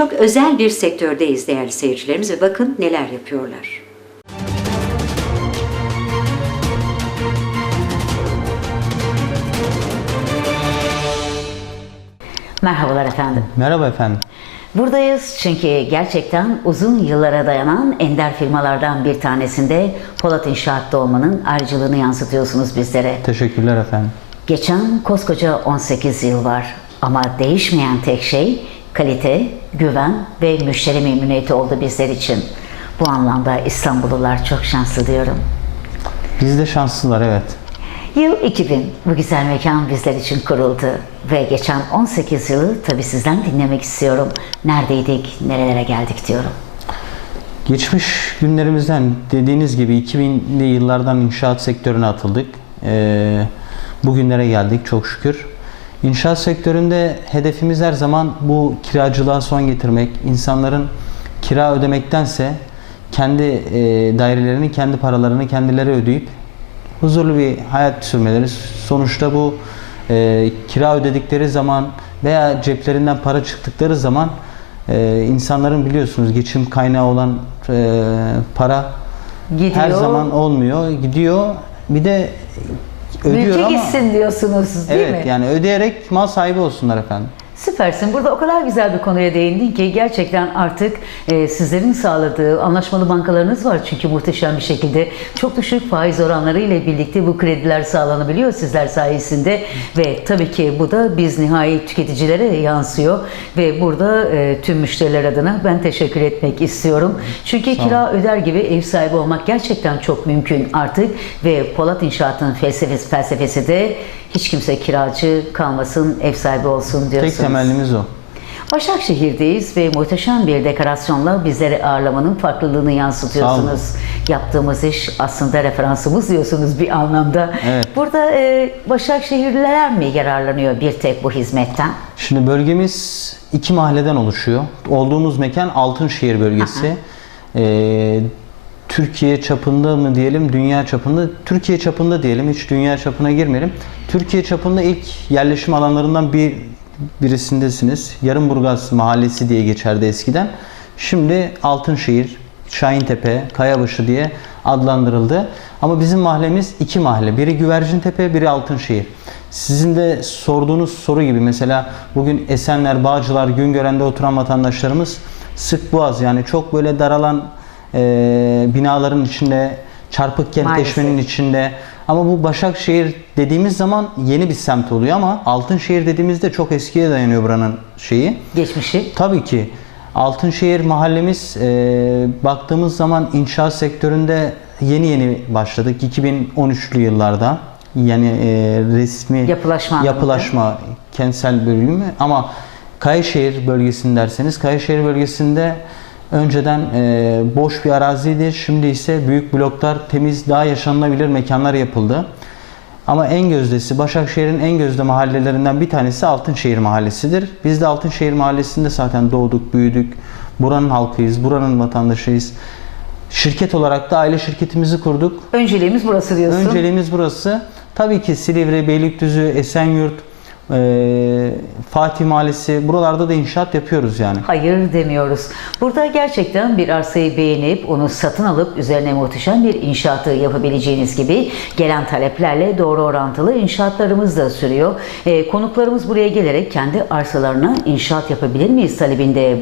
Çok özel bir sektördeyiz değerli seyircilerimiz ve bakın neler yapıyorlar. Merhabalar efendim. Merhaba efendim. Buradayız çünkü gerçekten uzun yıllara dayanan ender firmalardan bir tanesinde Polat İnşaat'ta olmanın ayrıcalığını yansıtıyorsunuz bizlere. Teşekkürler efendim. Geçen koskoca 18 yıl var ama değişmeyen tek şey kalite, güven ve müşteri memnuniyeti oldu bizler için. Bu anlamda İstanbullular çok şanslı diyorum. Biz de şanslılar evet. Yıl 2000 bu güzel mekan bizler için kuruldu ve geçen 18 yılı tabii sizden dinlemek istiyorum. Neredeydik, nerelere geldik diyorum. Geçmiş günlerimizden dediğiniz gibi 2000'li yıllardan inşaat sektörüne atıldık. Ee, bugünlere geldik çok şükür. İnşaat sektöründe hedefimiz her zaman bu kiracılığa son getirmek. İnsanların kira ödemektense kendi e, dairelerini, kendi paralarını kendileri ödeyip huzurlu bir hayat sürmeleri. Sonuçta bu e, kira ödedikleri zaman veya ceplerinden para çıktıkları zaman e, insanların biliyorsunuz geçim kaynağı olan e, para Gidiyor. her zaman olmuyor. Gidiyor. Bir de ödüyor Mülke ama gitsin diyorsunuz değil evet mi? yani ödeyerek mal sahibi olsunlar efendim. Süpersin. Burada o kadar güzel bir konuya değindin ki gerçekten artık e, sizlerin sağladığı anlaşmalı bankalarınız var. Çünkü muhteşem bir şekilde çok düşük faiz oranları ile birlikte bu krediler sağlanabiliyor sizler sayesinde. Ve tabii ki bu da biz nihai tüketicilere yansıyor. Ve burada e, tüm müşteriler adına ben teşekkür etmek istiyorum. Çünkü kira öder gibi ev sahibi olmak gerçekten çok mümkün artık. Ve Polat İnşaat'ın felsefesi, felsefesi de hiç kimse kiracı kalmasın, ev sahibi olsun diyorsunuz. Tek temellimiz o. Başakşehir'deyiz ve muhteşem bir dekorasyonla bizleri ağırlamanın farklılığını yansıtıyorsunuz. Yaptığımız iş aslında referansımız diyorsunuz bir anlamda. Evet. Burada e, Başakşehirliler mi yararlanıyor bir tek bu hizmetten? Şimdi bölgemiz iki mahalleden oluşuyor. Olduğumuz mekan Altınşehir bölgesi. Ee, Türkiye çapında mı diyelim, dünya çapında? Türkiye çapında diyelim, hiç dünya çapına girmeyelim. Türkiye çapında ilk yerleşim alanlarından bir birisindesiniz. Yarımburgaz Mahallesi diye geçerdi eskiden. Şimdi Altınşehir, Şahintepe, Kayabaşı diye adlandırıldı. Ama bizim mahallemiz iki mahalle. Biri Güvercintepe, biri Altınşehir. Sizin de sorduğunuz soru gibi mesela bugün Esenler, Bağcılar, Güngören'de oturan vatandaşlarımız sık boğaz yani çok böyle daralan e, binaların içinde, çarpık kentleşmenin Maalesef. içinde. Ama bu Başakşehir dediğimiz zaman yeni bir semt oluyor ama Altınşehir dediğimizde çok eskiye dayanıyor buranın şeyi. Geçmişi. Tabii ki. Altınşehir mahallemiz e, baktığımız zaman inşaat sektöründe yeni yeni başladık. 2013'lü yıllarda. Yani e, resmi Yapılaşma yapılaşma kentsel bölümü ama Kayaşehir bölgesini derseniz Kayaşehir bölgesinde önceden e, boş bir araziydi. Şimdi ise büyük bloklar, temiz, daha yaşanılabilir mekanlar yapıldı. Ama en gözdesi, Başakşehir'in en gözde mahallelerinden bir tanesi Altınşehir Mahallesi'dir. Biz de Altınşehir Mahallesi'nde zaten doğduk, büyüdük. Buranın halkıyız, buranın vatandaşıyız. Şirket olarak da aile şirketimizi kurduk. Önceliğimiz burası diyorsun. Önceliğimiz burası. Tabii ki Silivri, Beylikdüzü, Esenyurt, eee, Fatih Mahallesi buralarda da inşaat yapıyoruz yani. Hayır demiyoruz. Burada gerçekten bir arsayı beğenip onu satın alıp üzerine muhteşem bir inşaatı yapabileceğiniz gibi gelen taleplerle doğru orantılı inşaatlarımız da sürüyor. Ee, konuklarımız buraya gelerek kendi arsalarına inşaat yapabilir miyiz talebinde